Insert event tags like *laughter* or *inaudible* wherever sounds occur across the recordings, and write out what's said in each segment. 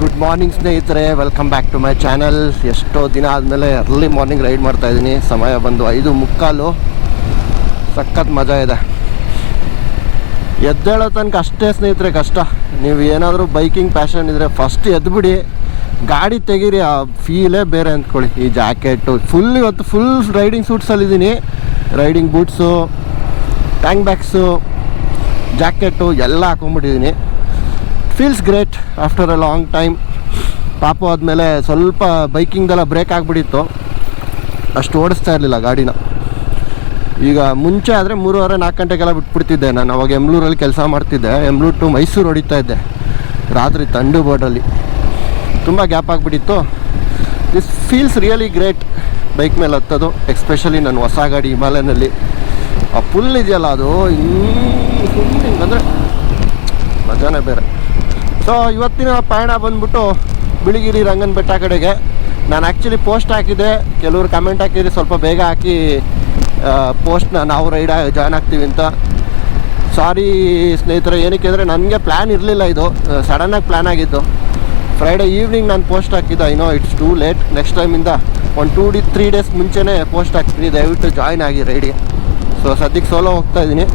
Good morning ಸ್ನೇಹಿತರೆ. Welcome back to my channel ಎಷ್ಟೋ ದಿನ ಆದಮೇಲೆ ಅರ್ಲಿ ಮಾರ್ನಿಂಗ್ ರೈಡ್ ಮಾಡ್ತಾ ಇದ್ದೀನಿ. ಸಮಯ ಬಂದು ಐದು ಮುಕ್ಕಾಲು. ಸಖತ್ ಮಜಾ ಇದೆ. ಎದ್ದೇಳೋ ತನಕ ಅಷ್ಟೇ ಸ್ನೇಹಿತರೆ ಕಷ್ಟ. ನೀವು ಏನಾದರೂ ಬೈಕಿಂಗ್ ಪ್ಯಾಷನ್ ಇದ್ದರೆ ಫಸ್ಟ್ ಎದ್ದುಬಿಡಿ ಗಾಡಿ ತೆಗೀರಿ, ಆ ಫೀಲೇ ಬೇರೆ ಅಂದ್ಕೊಳ್ಳಿ. ಈ ಜಾಕೆಟು ಫುಲ್ ಇವತ್ತು full riding ಸೂಟ್ಸಲ್ಲಿದ್ದೀನಿ riding boots tank bags jacket ಎಲ್ಲ ಹಾಕೊಂಡ್ಬಿಟ್ಟಿದ್ದೀನಿ feels great after a long time ಪಾಪು ಆದಮೇಲೆ ಸ್ವಲ್ಪ ಬೈಕಿಂಗ್ದೆಲ್ಲ ಬ್ರೇಕ್ ಆಗಿಬಿಟ್ಟಿತ್ತು. ಅಷ್ಟು ಓಡಿಸ್ತಾ ಇರಲಿಲ್ಲ ಗಾಡಿನ. ಈಗ ಮುಂಚೆ ಆದರೆ ಮೂರುವರೆ, ನಾಲ್ಕು ಗಂಟೆಗೆಲ್ಲ ಬಿಟ್ಬಿಡ್ತಿದ್ದೆ ನಾನು. ಅವಾಗ ಎಮ್ಲೂರಲ್ಲಿ ಕೆಲಸ ಮಾಡ್ತಿದ್ದೆ. ಎಮ್ಲೂರು ಟು ಮೈಸೂರು ಹೊಡಿತಾ ಇದ್ದೆ. ರಾತ್ರಿ ತಂಡು ಬೋರ್ಡಲ್ಲಿ ತುಂಬ ಗ್ಯಾಪ್ ಆಗಿಬಿಟ್ಟಿತ್ತು. This feels really great bike ಮೇಲೆ ಹತ್ತೋದು ಎಕ್ಸ್ಪೆಷಲಿ ನನ್ನ ಹೊಸ ಗಾಡಿ ಹಿಮಾಲಯನಲ್ಲಿ. ಆ ಪುಲ್ ಇದೆಯಲ್ಲ ಅದು? ಅಂದರೆ ಮಜಾನೇ ಬೇರೆ. ಸೊ ಇವತ್ತಿನ ಪಯಣ ಬಂದ್ಬಿಟ್ಟು ಬಿಳಿಗಿರಿ ರಂಗನ ಬೆಟ್ಟ ಕಡೆಗೆ. ನಾನು ಆ್ಯಕ್ಚುಲಿ ಪೋಸ್ಟ್ ಹಾಕಿದ್ದೆ. ಕೆಲವರು ಕಮೆಂಟ್ ಹಾಕಿದ್ರೆ ಸ್ವಲ್ಪ ಬೇಗ ಹಾಕಿ ಪೋಸ್ಟ್ನ ನಾವು ರೈಡ್ ಜಾಯ್ನ್ ಆಗ್ತೀವಿ ಅಂತ. ಸಾರಿ ಸ್ನೇಹಿತರೆ, ಏನಕ್ಕೆ ಅಂದರೆ ನನಗೆ ಪ್ಲ್ಯಾನ್ ಇರಲಿಲ್ಲ ಇದು. ಸಡನ್ನಾಗಿ ಪ್ಲ್ಯಾನ್ ಆಗಿದ್ದು. ಫ್ರೈಡೇ ಈವ್ನಿಂಗ್ ನಾನು ಪೋಸ್ಟ್ ಹಾಕಿದ್ದೆ. No it's too late next ಟೈಮಿಂದ ಒಂದು ಟೂ ಡಿ ತ್ರೀ ಡೇಸ್ ಮುಂಚೆನೇ ಪೋಸ್ಟ್ ಹಾಕ್ತೀನಿ. ದಯವಿಟ್ಟು ಜಾಯ್ನ್ ಆಗಿ ರೈಡಿಗೆ ಸೊ ಸದ್ಯಕ್ಕೆ ಸೋಲೋ ಹೋಗ್ತಾ ಇದ್ದೀನಿ.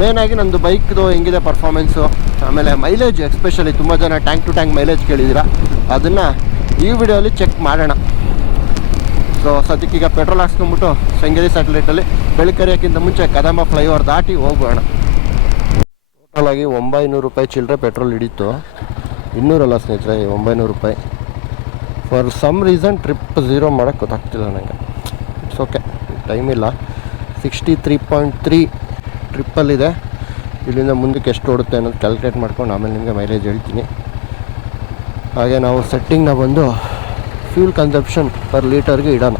ಮೇನಾಗಿ ನಂದು ಬೈಕ್ದು ಹೆಂಗಿದೆ ಪರ್ಫಾರ್ಮೆನ್ಸು ಆಮೇಲೆ ಮೈಲೇಜ್ ಎಸ್ಪೆಷಲಿ ತುಂಬ ಜನ ಟ್ಯಾಂಕ್ ಟು ಟ್ಯಾಂಕ್ ಮೈಲೇಜ್ ಕೇಳಿದ್ದೀರಾ. ಅದನ್ನು ಈ ವಿಡಿಯೋಲಿ ಚೆಕ್ ಮಾಡೋಣ. ಸೊ ಸದ್ಯಕ್ಕೀಗ ಪೆಟ್ರೋಲ್ ಹಾಕ್ಸ್ಕೊಂಬಿಟ್ಟು ಶೃಂಗೇರಿ ಸ್ಯಾಟಲೈಟಲ್ಲಿ ಬೆಳಕರಿಯೋಕ್ಕಿಂತ ಮುಂಚೆ ಕದಂಬ ಫ್ಲೈಓವರ್ ದಾಟಿ ಹೋಗೋಣ ಟೋಟಲ್ ಆಗಿ ಒಂಬೈನೂರು ರೂಪಾಯಿ ಚಿಲ್ಲರೆ ಪೆಟ್ರೋಲ್ ಹಿಡಿತು. ಇನ್ನೂರಲ್ಲ ಸ್ನೇಹಿತರೆ, ಒಂಬೈನೂರು ರೂಪಾಯಿ. For some reason trip zero ಮಾಡೋಕ್ಕೆ ಗೊತ್ತಾಗ್ತಿಲ್ಲ ನನಗೆ ಇಟ್ಸ್ ಓಕೆ ಟೈಮ್ ಇಲ್ಲ. ಸಿಕ್ಸ್ಟಿ ತ್ರೀ ಪಾಯಿಂಟ್ ತ್ರೀ ಟ್ರಿಪ್ಪಲ್ಲಿದೆ. ಇಲ್ಲಿಂದ ಮುಂದಕ್ಕೆ ಎಷ್ಟು ಓಡುತ್ತೆ ಅನ್ನೋದು ಕ್ಯಾಲ್ಕುಲೇಟ್ ಮಾಡ್ಕೊಂಡು ಆಮೇಲೆ ನಿಮಗೆ ಮೈಲೇಜ್ ಹೇಳ್ತೀನಿ. ಹಾಗೆ ನಾವು ಸೆಟ್ಟಿಂಗ್ನ ಬಂದು ಫ್ಯೂಲ್ ಕನ್ಸಪ್ಷನ್ ಪರ್ ಲೀಟರ್ಗೆ ಇಡೋಣ.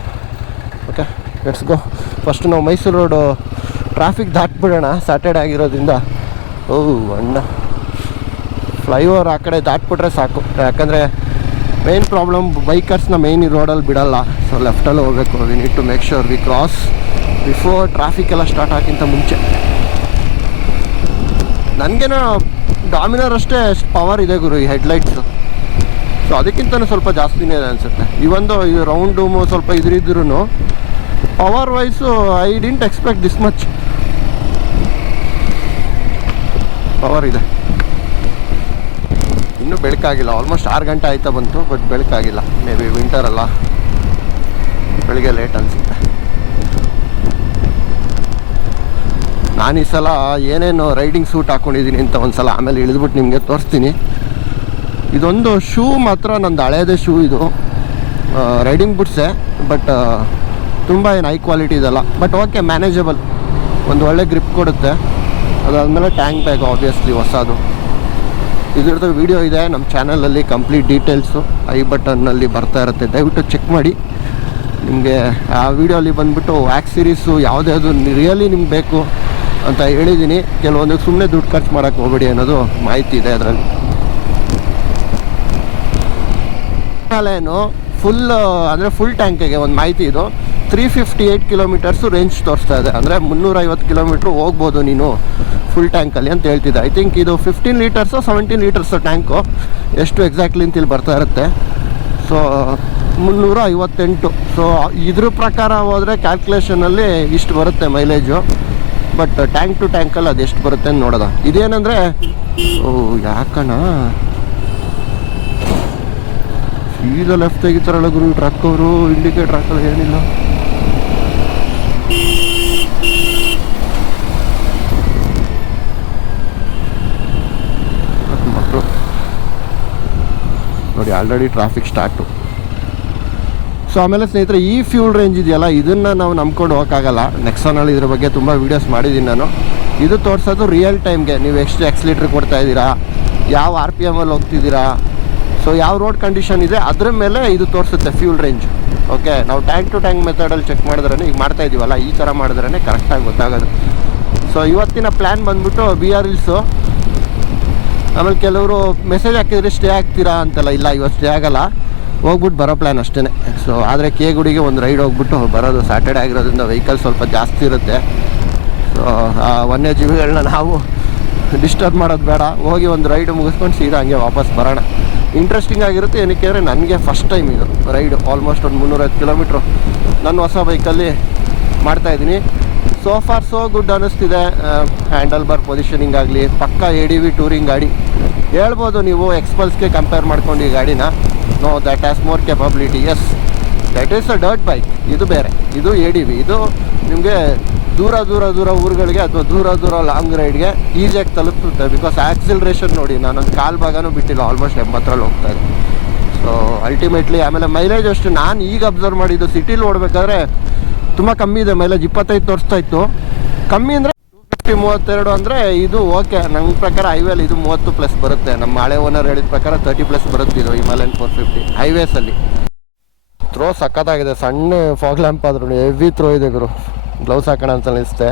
ಓಕೆ ಲೆಟ್ಸ್ ಗೋ ಫಸ್ಟ್ ನಾವು ಮೈಸೂರು ರೋಡು ಟ್ರಾಫಿಕ್ ದಾಟ್ಬಿಡೋಣ. ಸ್ಯಾಟರ್ಡೆ ಆಗಿರೋದ್ರಿಂದ. ಓ, ಅಣ್ಣ. ಫ್ಲೈಓವರ್ ಆ ಕಡೆ ದಾಟ್ಬಿಟ್ರೆ ಸಾಕು. ಯಾಕಂದರೆ ಮೇನ್ ಪ್ರಾಬ್ಲಮ್ ಬೈಕರ್ಸ್ನ ಮೇನ್ ಈ ರೋಡಲ್ಲಿ ಬಿಡಲ್ಲ. ಸೊ ಲೆಫ್ಟಲ್ಲಿ ಹೋಗಬೇಕು. We need to make sure we cross before traffic ಎಲ್ಲ ಸ್ಟಾರ್ಟ್ ಆಗಿಂತ ಮುಂಚೆ. ನನಗೇನೋ ಡಾಮಿನರ್ ಅಷ್ಟೇ ಪವರ್ ಇದೆ ಗುರು ಈ ಹೆಡ್ಲೈಟ್ಸು ಸೊ ಅದಕ್ಕಿಂತಲೂ ಸ್ವಲ್ಪ ಜಾಸ್ತಿನೇ ಇದೆ ಅನಿಸುತ್ತೆ. ಇವೊಂದು ಈ ರೌಂಡ್ ರೂಮು ಸ್ವಲ್ಪ ಇದ್ರಿದ್ರೂ power wise I didn't expect this much power ಇದೆ. ಇನ್ನೂ ಬೆಳಕಾಗಿಲ್ಲ. ಆಲ್ಮೋಸ್ಟ್ ಆರು ಗಂಟೆ ಆಯ್ತಾ ಬಂತು ಬಟ್ ಬೆಳಕಾಗಿಲ್ಲ. ಮೇ ಬಿ ಅಲ್ಲ. ಬೆಳಿಗ್ಗೆ ಲೇಟ್ ಅನಿಸುತ್ತೆ. ನಾನು ಈ ಸಲ ಏನೇನು ರೈಡಿಂಗ್ ಸೂಟ್ ಹಾಕ್ಕೊಂಡಿದ್ದೀನಿ ಅಂತ ಒಂದು ಸಲ ಆಮೇಲೆ ಇಳಿದ್ಬಿಟ್ಟು ನಿಮಗೆ ತೋರಿಸ್ತೀನಿ. ಇದೊಂದು ಶೂ ಮಾತ್ರ, ನಂದು ಹಳೆಯದೇ ಶೂ ಇದು. ರೈಡಿಂಗ್ ಬುಟ್ಸೆ ಬಟ್ ತುಂಬ ಏನು ಹೈ ಕ್ವಾಲಿಟಿ ಇದಲ್ಲ. ಬಟ್ ಓಕೆ ಮ್ಯಾನೇಜಬಲ್ ಒಂದು ಒಳ್ಳೆ ಗ್ರಿಪ್ ಕೊಡುತ್ತೆ. ಅದಾದಮೇಲೆ ಟ್ಯಾಂಕ್ ಬ್ಯಾಗ್ ಆಬ್ವಿಯಸ್ಲಿ ಹೊಸದು. ಇದ್ರದ್ದು ವಿಡಿಯೋ ಇದೆ ನಮ್ಮ ಚಾನಲಲ್ಲಿ ಕಂಪ್ಲೀಟ್ ಡೀಟೇಲ್ಸು ಐ ಬಟನ್ನಲ್ಲಿ ಬರ್ತಾ ಇರುತ್ತೆ, ದಯವಿಟ್ಟು ಚೆಕ್ ಮಾಡಿ. ನಿಮಗೆ ಆ ವಿಡಿಯೋಲಿ ಬಂದುಬಿಟ್ಟು ವ್ಯಾಕ್ ಸೀರೀಸು ಯಾವುದ್ಯಾವುದು ರಿಯಲಿ ನಿಮ್ಗೆ ಬೇಕು. ಅಂತ ಹೇಳಿದ್ದೀನಿ. ಕೆಲವೊಂದು ಸುಮ್ಮನೆ ದುಡ್ಡು ಖರ್ಚು ಮಾಡೋಕ್ಕೆ ಹೋಗ್ಬೇಡಿ ಅನ್ನೋದು ಮಾಹಿತಿ ಇದೆ ಅದರಲ್ಲಿ. ಏನು ಫುಲ್ ಅಂದರೆ ಫುಲ್ ಟ್ಯಾಂಕಿಗೆ ಒಂದು ಮಾಹಿತಿ ಇದು. Three fifty eight kilometres range ತೋರಿಸ್ತಾ ಇದೆ. ಅಂದರೆ ಮುನ್ನೂರೈವತ್ತು ಕಿಲೋಮೀಟ್ರ್ ಹೋಗ್ಬೋದು ನೀನು ಫುಲ್ ಟ್ಯಾಂಕಲ್ಲಿ ಅಂತ ಹೇಳ್ತಿದ್ದೆ. ಐ ಥಿಂಕ್ ಇದು fifteen litres seventeen litres tank ಎಷ್ಟು ಎಕ್ಸಾಕ್ಟ್ಲಿ ಅಂತ ಇಲ್ಲಿ ಬರ್ತಾ ಇರುತ್ತೆ. ಸೊ ಮುನ್ನೂರ ಐವತ್ತೆಂಟು ಸೊ ಇದ್ರ ಪ್ರಕಾರ ಹೋದರೆ ಕ್ಯಾಲ್ಕುಲೇಷನಲ್ಲಿ ಇಷ್ಟು ಬರುತ್ತೆ ಮೈಲೇಜು ಬಟ್ ಟ್ಯಾಂಕ್ ಟು ಟ್ಯಾಂಕಲ್ಲಿ ಅದು ಎಷ್ಟು ಬರುತ್ತೆ ಅಂತ ನೋಡೋದ ಇದೇನಂದರೆ, ಓ, ಯಾಕಣ್ಣ? ಸೀದಾ ಲೆಫ್ಟ್ ತೆಗಿತಾರಲ್ಲ ಗುರು ಟ್ರಕ್ ಅವರು ಇಂಡಿಕೇಟರ್ ಹಾಕಲ್ಲ, ಏನಿಲ್ಲ. ನೋಡಿ ಆಲ್ರೆಡಿ ಟ್ರಾಫಿಕ್ ಸ್ಟಾರ್ಟು ಸೊ ಆಮೇಲೆ ಸ್ನೇಹಿತರೆ, ಈ ಫ್ಯೂಲ್ ರೇಂಜ್ ಇದೆಯಲ್ಲ, ಇದನ್ನು ನಾವು ನಂಬ್ಕೊಂಡು ಹೋಗೋಕ್ಕಾಗಲ್ಲ. ನೆಕ್ಸಾನಲ್ಲಿ ಇದ್ರ ಬಗ್ಗೆ ತುಂಬ ವೀಡಿಯೋಸ್ ಮಾಡಿದ್ದೀನಿ ನಾನು. ಇದು ತೋರಿಸೋದು ರಿಯಲ್ ಟೈಮ್ಗೆ ನೀವು ಎಷ್ಟು ಎಕ್ಸ್ಲೀಟ್ರ್ ಕೊಡ್ತಾ ಇದ್ದೀರಾ? ಯಾವ ಆರ್ ಪಿ ಎಮಲ್ಲಿ ಹೋಗ್ತಿದ್ದೀರಾ? ಸೊ ಯಾವ ರೋಡ್ ಕಂಡೀಷನ್ ಇದೆ? ಅದ್ರ ಮೇಲೆ ಇದು ತೋರಿಸುತ್ತೆ ಫ್ಯೂಲ್ ರೇಂಜ್ ಓಕೆ ನಾವು ಟ್ಯಾಂಕ್ ಟು ಟ್ಯಾಂಕ್ ಮೆಥಡಲ್ಲಿ ಚೆಕ್ ಮಾಡಿದ್ರೇ ಈಗ ಮಾಡ್ತಾ ಇದೀವಲ್ಲ, ಈ ಥರ ಮಾಡಿದ್ರೇ ಕರೆಕ್ಟಾಗಿ ಗೊತ್ತಾಗೋದು. ಸೊ ಇವತ್ತಿನ ಪ್ಲ್ಯಾನ್ ಬಂದ್ಬಿಟ್ಟು ಬಿ ಆರ್ ಇಲ್ಸು ಆಮೇಲೆ ಕೆಲವರು ಮೆಸೇಜ್ ಹಾಕಿದರೆ ಸ್ಟೇ ಆಗ್ತೀರಾ ಅಂತೆಲ್ಲ? ಇಲ್ಲ ಇವತ್ತು ಸ್ಟೇ ಆಗಲ್ಲ. ಹೋಗ್ಬಿಟ್ಟು ಬರೋ ಪ್ಲ್ಯಾನ್ ಅಷ್ಟೇ ಸೊ ಆದರೆ ಕೆ ಗುಡಿಗೆ ಒಂದು ರೈಡ್ ಹೋಗ್ಬಿಟ್ಟು ಬರೋದು ಸ್ಯಾಟರ್ಡೆ ಆಗಿರೋದ್ರಿಂದ ವೆಹಿಕಲ್ ಸ್ವಲ್ಪ ಜಾಸ್ತಿ ಇರುತ್ತೆ. ಸೊ ಆ ವನ್ಯಜೀವಿಗಳನ್ನ ನಾವು ಡಿಸ್ಟರ್ಬ್ ಮಾಡೋದು ಬೇಡ. ಹೋಗಿ ಒಂದು ರೈಡ್ ಮುಗಿಸ್ಕೊಂಡು ಸೀದಾ ಹಂಗೆ ವಾಪಸ್ ಬರೋಣ. ಇಂಟ್ರೆಸ್ಟಿಂಗ್ ಆಗಿರುತ್ತೆ ಏನಕ್ಕೆ ಅಂದರೆ ನನಗೆ ಫಸ್ಟ್ ಟೈಮ್ ಇದು ರೈಡು ಆಲ್ಮೋಸ್ಟ್ ಒಂದು ಮುನ್ನೂರೈವತ್ತು ಕಿಲೋಮೀಟ್ರು ನನ್ನ ಹೊಸ ಬೈಕಲ್ಲಿ ಮಾಡ್ತಾಯಿದ್ದೀನಿ ಸೋ ಫಾರ್ ಸೋ ಗುಡ್ ಅನ್ನಿಸ್ತಿದೆ ಹ್ಯಾಂಡಲ್ ಬಾರ್ ಪೊಸಿಷನಿಂಗ್ ಆಗಲಿ, ಪಕ್ಕ ಎ ಡಿ ವಿ ಟೂರಿಂಗ್ ಗಾಡಿ. ಹೇಳ್ಬೋದು ನೀವು ಎಕ್ಸ್ಪಲ್ಸ್ಗೆ ಕಂಪೇರ್ ಮಾಡ್ಕೊಂಡು ಈ ಗಾಡಿನ. No that as more capability yes that is a dirt bike ಇದು ಬೇರೆ. ಇದು ಎ ಡಿ ವಿ ಇದು ನಿಮಗೆ ದೂರ ದೂರ ದೂರ ಊರುಗಳಿಗೆ ಅಥವಾ ದೂರ ದೂರ ಲಾಂಗ್ ರೈಡ್ಗೆ ಈಸಿಯಾಗಿ ತಲುಪುತ್ತೆ ಬಿಕಾಸ್ ಆ್ಯಕ್ಸಿಲ್ರೇಷನ್ ನೋಡಿ, ನಾನೊಂದು ಕಾಲು ಭಾಗನೂ ಬಿಟ್ಟಿಲ್ಲ. ಆಲ್ಮೋಸ್ಟ್ ಎಂಬತ್ತರಲ್ಲಿ ಹೋಗ್ತಾ ಇದೆ. ಸೊ ಅಲ್ಟಿಮೇಟ್ಲಿ ಆಮೇಲೆ ಮೈಲೇಜ್ ಅಷ್ಟು ನಾನು ಈಗ ಅಬ್ಸರ್ವ್ ಮಾಡಿದ್ದು ಸಿಟಿಲಿ ಓಡಬೇಕಾದ್ರೆ ತುಂಬ ಕಮ್ಮಿ ಇದೆ. ಮೈಲೇಜ್ ಇಪ್ಪತ್ತೈದು ತೋರಿಸ್ತಾ ಇತ್ತು. ಕಮ್ಮಿ ಅಂದರೆ ಫಿಫ್ಟಿ ಮೂವತ್ತೆರಡು ಅಂದರೆ ಇದು ಓಕೆ ನನ್ನ ಪ್ರಕಾರ ಹೈವೇಲಿ ಇದು ಮೂವತ್ತು ಪ್ಲಸ್ ಬರುತ್ತೆ. ನಮ್ಮ ಹಳೆ ಓನರ್ ಹೇಳಿದ ಪ್ರಕಾರ ತರ್ಟಿ ಪ್ಲಸ್ ಬರುತ್ತೆ ಇದು ಹಿಮಾಲಯನ್ ಫೋರ್ ಫಿಫ್ಟಿ ಹೈವೇಸಲ್ಲಿ ಥ್ರೋ ಸಖತ್ತಾಗಿದೆ. ಸಣ್ಣ ಫಾಗ್ ಲ್ಯಾಂಪ್ ಆದ್ರೂ ಹೆವಿ ಥ್ರೋ ಇದೆ ಗುರು. ಗ್ಲೌಸ್ ಹಾಕೋಣ ಅಂತ ಅನಿಸುತ್ತೆ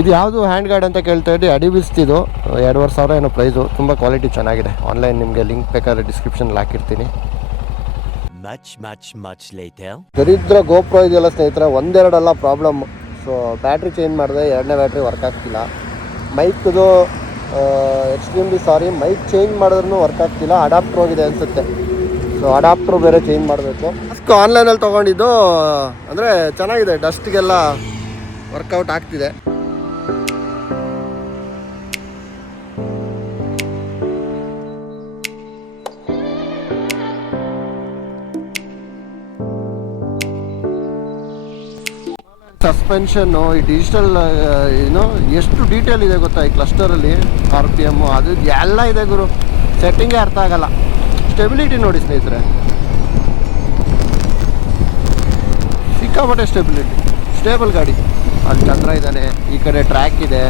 ಇದು ಯಾವುದು ಹ್ಯಾಂಡ್ ಗಾರ್ಡ್ ಅಂತ ಕೇಳ್ತಾ ಇದ್ದೆ ಅಡಿ ಬಿಸ್ತಿದು ಎರಡುವರೆ ಸಾವಿರ ಏನೋ ಪ್ರೈಸು ತುಂಬ ಕ್ವಾಲಿಟಿ ಚೆನ್ನಾಗಿದೆ. ಆನ್ಲೈನ್ ನಿಮಗೆ ಲಿಂಕ್ ಬೇಕಾದ್ರೆ ಡಿಸ್ಕ್ರಿಪ್ಷನಲ್ಲಿ ಹಾಕಿರ್ತೀನಿ. ದರಿದ್ರ ಗೋಪ್ರೋ ಇದೆಯಲ್ಲ ಸ್ನೇಹಿತರೆ ಒಂದೆರಡಲ್ಲ ಪ್ರಾಬ್ಲಮ್ ಸೊ ಬ್ಯಾಟ್ರಿ ಚೇಂಜ್ ಮಾಡಿದೆ, ಎರಡನೇ ಬ್ಯಾಟ್ರಿ ವರ್ಕ್ ಆಗ್ತಿಲ್ಲ. ಮೈಕ್ದು ಎಕ್ಸ್ಟ್ರೀಮ್ಲಿ ಸಾರಿ ಮೈಕ್ ಚೇಂಜ್ ಮಾಡಿದ್ರೂ ವರ್ಕ್ ಆಗ್ತಿಲ್ಲ ಅಡಾಪ್ಟರ್ ಹೋಗಿದೆ ಅನಿಸುತ್ತೆ. ಸೊ ಅಡಾಪ್ಟ್ರು ಬೇರೆ ಚೇಂಜ್ ಮಾಡಬೇಕು. ಅಷ್ಟು ಆನ್ಲೈನಲ್ಲಿ ತೊಗೊಂಡಿದ್ದು, ಅಂದರೆ ಚೆನ್ನಾಗಿದೆ ಡಸ್ಟ್ಗೆಲ್ಲ ವರ್ಕೌಟ್ ಆಗ್ತಿದೆ. ಸಸ್ಪೆನ್ಷನ್ನು ಈ ಡಿಜಿಟಲ್ ಏನು ಎಷ್ಟು ಡೀಟೇಲ್ ಇದೆ ಗೊತ್ತಾ ಈ ಕ್ಲಸ್ಟರಲ್ಲಿ ಆರ್ ಪಿ ಎಮ್ಮು ಅದು ಎಲ್ಲ ಇದೆ ಗುರು. ಸೆಟ್ಟಿಂಗೇ ಅರ್ಥ ಆಗಲ್ಲ. ಸ್ಟೆಬಿಲಿಟಿ ನೋಡಿ ಸ್ನೇಹಿತರೆ. ಸಿಕ್ಕಾಪಟ್ಟೆ ಸ್ಟೆಬಿಲಿಟಿ ಸ್ಟೇಬಲ್ ಗಾಡಿ. ಅಲ್ಲಿ ಚಂದ್ರ ಇದ್ದಾನೆ, ಈ ಕಡೆ ಟ್ರ್ಯಾಕ್ ಇದೆ.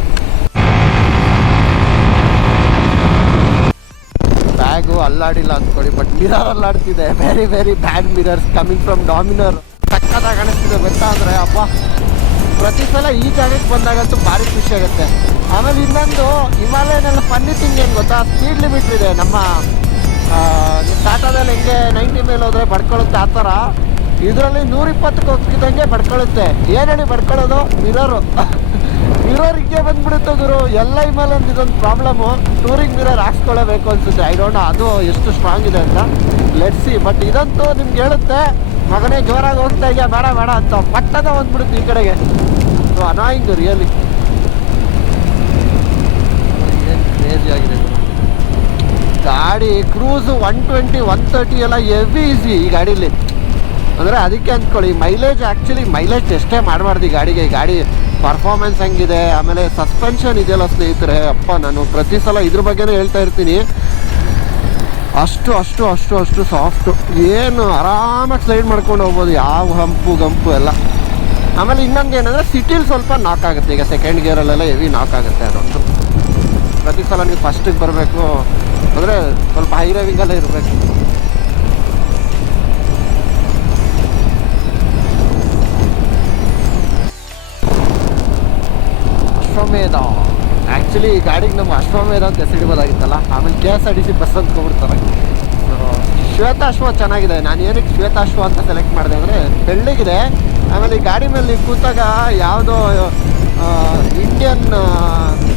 ಬ್ಯಾಗು ಅಲ್ಲಾಡಿಲ್ಲ ಅಂದ್ಕೊಳ್ಳಿ but mirror ಅಲ್ಲಾಡ್ತಿದೆ. Very very bad mirrors coming from Dominar ಸಕ್ಕತ್ತಾಗಿ ಕಾಣಿಸ್ತಿದೆ ಬೆಟ್ಟ ಅಂದರೆ ಅಪ್ಪ ಪ್ರತಿ ಸಲ ಈ ಜಾಗಕ್ಕೆ ಬಂದಾಗಂತೂ ಭಾರಿ ಖುಷಿ ಆಗುತ್ತೆ. ಆಮೇಲೆ ಇನ್ನೊಂದು ಹಿಮಾಲಯನೆಲ್ಲ ಫನ್ನಿ ತಿಂಗ್ ಏನು ಗೊತ್ತಾ? ಸ್ಪೀಡ್ ಲಿಮಿಟ್ ಇದೆ. ನಮ್ಮ ಟಾಟಾದಲ್ಲಿ ಹೆಂಗೆ ನೈಂಟಿ ಮೇಲೆ ಹೋದರೆ ಬಡ್ಕೊಳ್ಳುತ್ತೆ ಆ ಥರ? ಇದರಲ್ಲಿ ನೂರಿಪ್ಪತ್ತಕ್ಕೆ ಹೋಗ್ತಿದ್ದಂಗೆ ಬಡ್ಕೊಳ್ಳುತ್ತೆ ಏನೇಳಿ ಬಡ್ಕೊಳ್ಳೋದು ಮಿರರು. ಮಿರರ್ ಹಿಂಗೆ ಬಂದ್ಬಿಡುತ್ತೆ ಗುರು. ಎಲ್ಲ ಹಿಮಾಲಯನ್ ಇದೊಂದು ಪ್ರಾಬ್ಲಮ್ಮು ಟೂರಿಂಗ್ ಮಿರರ್ ಹಾಕ್ಸ್ಕೊಳ್ಳಬೇಕು ಅನಿಸುತ್ತೆ. ಐ ಡೋಂಟ್ ಅದು ಎಷ್ಟು ಸ್ಟ್ರಾಂಗ್ ಇದೆ ಅಂತ. ಲೆಟ್ಸಿ ಬಟ್ ಇದಂತೂ ನಿಮ್ಗೆ ಹೇಳುತ್ತೆ, ಮಗನೇ ಜೋರಾಗಿ ಹೋಗ್ತಾ ಇದೆಯಾ? ಬೇಡ ಬೇಡ ಅಂತ. ಪಟ್ಟದ ಬಂದ್ಬಿಡುತ್ತೆ ಈ ಕಡೆಗೆ. ಸೊ ಅನಾಯಿಂಗ್ ರಿಯಲಿ ಏನು ಕ್ರೇಜಿ ಆಗಿದೆ ಗಾಡಿ cruise one twenty one thirty ಎಲ್ಲ ಎವಿ ಈಸಿ ಈ ಗಾಡೀಲಿ. ಅಂದರೆ ಅದಕ್ಕೆ ಅಂದ್ಕೊಳ್ಳಿ ಮೈಲೇಜ್ ಆ್ಯಕ್ಚುಲಿ ಮೈಲೇಜ್ ಟೆಸ್ಟೇ ಮಾಡಬಾರ್ದು ಈ ಗಾಡಿಗೆ. ಈ ಗಾಡಿ ಪರ್ಫಾರ್ಮೆನ್ಸ್ ಹೆಂಗಿದೆ, ಆಮೇಲೆ ಸಸ್ಪೆನ್ಷನ್ ಇದೆಯಲ್ಲ ಸ್ನೇಹಿತರೆ, ಅಪ್ಪ ನಾನು ಪ್ರತಿ ಸಲ ಇದ್ರ ಬಗ್ಗೆನೇ ಹೇಳ್ತಾ ಇರ್ತೀನಿ. ಅಷ್ಟು ಅಷ್ಟು ಅಷ್ಟು ಅಷ್ಟು ಸಾಫ್ಟು ಏನು ಆರಾಮಾಗಿ ಸ್ಲೈಡ್ ಮಾಡ್ಕೊಂಡು ಹೋಗ್ಬೋದು, ಯಾವ ಹಂಪು, ಗಂಪು ಎಲ್ಲ. ಆಮೇಲೆ ಇನ್ನೊಂದು ಏನಂದರೆ ಸಿಟಿಲಿ ಸ್ವಲ್ಪ ನಾಕ್ ಆಗುತ್ತೆ. ಈಗ ಸೆಕೆಂಡ್ ಗೇರಲ್ಲೆಲ್ಲ ಹೆವಿ ನಾಕ್ ಆಗುತ್ತೆ ಅದೊಂದು. ಪ್ರತಿ ಸಲ ನೀವು ಫಸ್ಟಿಗೆ ಬರಬೇಕು. ಅಂದರೆ ಸ್ವಲ್ಪ ಹೈ ರೇವಿಂಗಲ್ಲೇ ಇರಬೇಕು. ಅಶ್ವಮೇಧ. ಆ್ಯಕ್ಚುಲಿ ಈ ಗಾಡಿಗೆ ನಮ್ಮ ಅಶ್ವಮೇಧ ಅಂತ ಹೆಸರಿಡ್ಬೋದಾಗಿತ್ತಲ್ಲ ಆಮೇಲೆ K S R T C bus ಅಂದ್ಕೊಬಿಡ್ತಾರೆ so Shwetashwa ಚೆನ್ನಾಗಿದೆ. ನಾನು ಏನಕ್ಕೆ ಶ್ವೇತಾಶ್ವ ಅಂತ ಸೆಲೆಕ್ಟ್ ಮಾಡಿದೆ ಅಂದರೆ ಬೆಳ್ಳಗಿದೆ. ಆಮೇಲೆ ಈ ಗಾಡಿ ಮೇಲೆ ಕೂತಾಗ ಯಾವುದೋ ಇಂಡಿಯನ್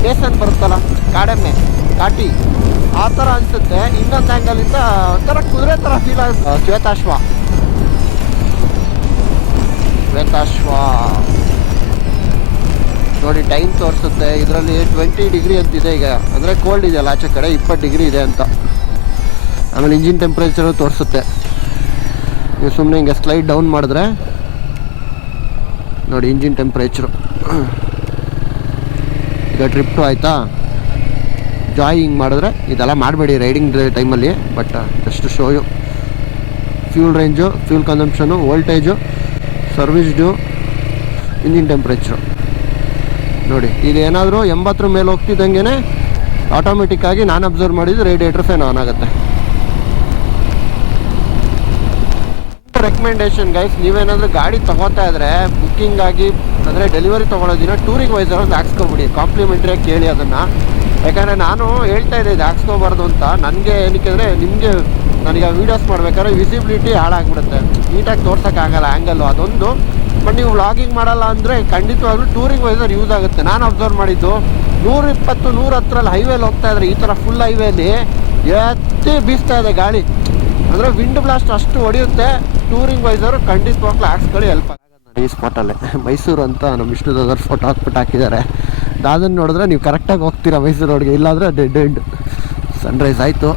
ಬೇಸನ್ ಬರುತ್ತಲ್ಲ, ಕಾಡೆಮ್ಮೆ ಕಾಟಿ ಆ ಥರ ಅನಿಸುತ್ತೆ. ಇನ್ನೊಂದು ಆ್ಯಂಗಲಿಂದ ಒಂಥರ ಕುದುರೆ ಥರ ಫೀಲ್ ಆಗುತ್ತೆ. ಶ್ವೇತಾಶ್ವ. ಶ್ವೇತಾಶ್ವ. ನೋಡಿ ಟೈಮ್ ತೋರಿಸುತ್ತೆ. ಇದರಲ್ಲಿ ಟ್ವೆಂಟಿ ಡಿಗ್ರಿ ಅಂತಿದೆ ಈಗ. ಅಂದರೆ ಕೋಲ್ಡ್ ಇದೆಯಲ್ಲ ಆಚೆ ಕಡೆ, ಇಪ್ಪತ್ತು ಡಿಗ್ರಿ ಇದೆ ಅಂತ. ಆಮೇಲೆ ಇಂಜಿನ್ ಟೆಂಪ್ರೇಚರು ತೋರಿಸುತ್ತೆ. ನೀವು ಸುಮ್ಮನೆ ಹಿಂಗೆ ಸ್ಲೈಡ್ ಡೌನ್ ಮಾಡಿದ್ರೆ ನೋಡಿ ಇಂಜಿನ್ ಟೆಂಪ್ರೇಚರು *clears throat* ಈಗ ಟ್ರಿಪ್ ಟು ಆಯಿತಾ? ಜಾಯಿಂಗ್ ಮಾಡಿದ್ರೆ ಇದೆಲ್ಲ ಮಾಡಬೇಡಿ ರೈಡಿಂಗ್ ಟೈಮಲ್ಲಿ but just show you fuel range fuel consumption voltage service due engine temperature ನೋಡಿ ಇದೇನಾದರೂ ಎಂಬತ್ತರ ಮೇಲೆ ಹೋಗ್ತಿದ್ದಂಗೆ ಆಟೋಮೆಟಿಕ್ಕಾಗಿ ನಾನು ಅಬ್ಸರ್ವ್ ಮಾಡಿದ್ದು ರೇಡಿಯೇಟರ್ ಫ್ಯಾನ್ ಆನ್ ಆಗುತ್ತೆ. ರೆಕಮೆಂಡೇಶನ್ ಗೈಸ್ ನೀವೇನಾದರೂ ಗಾಡಿ ತಗೋತಾ ಇದ್ರೆ ಬುಕ್ಕಿಂಗ್ ಆಗಿ, ಅಂದರೆ ಡೆಲಿವರಿ ತೊಗೊಳೋದಿನ ಟೂರಿಂಗ್ ವೈಸರ್ ಒಂದು ಹಾಕ್ಸ್ಕೊಬಿಡಿ. ಕಾಂಪ್ಲಿಮೆಂಟ್ರಿಯಾಗಿ ಕೇಳಿ ಅದನ್ನು. ಯಾಕಂದರೆ ನಾನು ಹೇಳ್ತಾ ಇದ್ದೆ, ಇದು ಹಾಕ್ಸ್ಕೋಬಾರ್ದು ಅಂತ. ನನಗೆ ಏನಕ್ಕೆ ಅಂದರೆ ನಿಮಗೆ ನನಗೆ ವೀಡಿಯೋಸ್ ಮಾಡಬೇಕಾದ್ರೆ ವಿಸಿಬಿಲಿಟಿ ಹಾಳಾಗ್ಬಿಡುತ್ತೆ. ನೀಟಾಗಿ ತೋರ್ಸೋಕ್ಕಾಗಲ್ಲ ಆ್ಯಂಗಲ್ಲು ಅದೊಂದು. ಬಟ್ ನೀವು ವ್ಲಾಗಿಂಗ್ ಮಾಡಲ್ಲ ಅಂದರೆ ಖಂಡಿತವಾಗ್ಲೂ ಟೂರಿಂಗ್ ವೈಸರ್ ಯೂಸ್ ಆಗುತ್ತೆ. ನಾನು ಅಬ್ಸರ್ವ್ ಮಾಡಿದ್ದು, ನೂರಿಪ್ಪತ್ತು ನೂರ ಹತ್ತರಲ್ಲಿ ಹೈವೇಲಿ ಹೋಗ್ತಾ ಈ ಥರ ಫುಲ್ ಹೈವೇಲಿ ಎತ್ತಿ ಬೀಸ್ತಾ ಇದೆ ಗಾಳಿ. ಅಂದರೆ ವಿಂಡ್ ಬ್ಲಾಸ್ಟ್ ಅಷ್ಟು ಹೊಡೆಯುತ್ತೆ. ಟೂರಿಂಗ್ ವೈಸರು ಖಂಡಿತವಾಗ್ಲೂ ಹಾಕ್ಸ್ಕೊಳ್ಳಿ ಹೆಲ್ಪ್ ಈ ಸ್ಪಾಟಲ್ಲೇ ಮೈಸೂರು ಅಂತ ನಮ್ಮ ವಿಷ್ಣುದಾದರ್ ಫೋಟೋ ಹಾಕ್ಬಿಟ್ಟು ಹಾಕಿದ್ದಾರೆ. ಅದನ್ನು ನೋಡಿದ್ರೆ ನೀವು ಕರೆಕ್ಟಾಗಿ ಹೋಗ್ತೀರಾ ಮೈಸೂರು ರೋಡ್ಗೆ? ಇಲ್ಲಾಂದರೆ ಡೆಡ್ ಎಂಡ್ ಸನ್ರೈಸ್ ಆಯಿತು.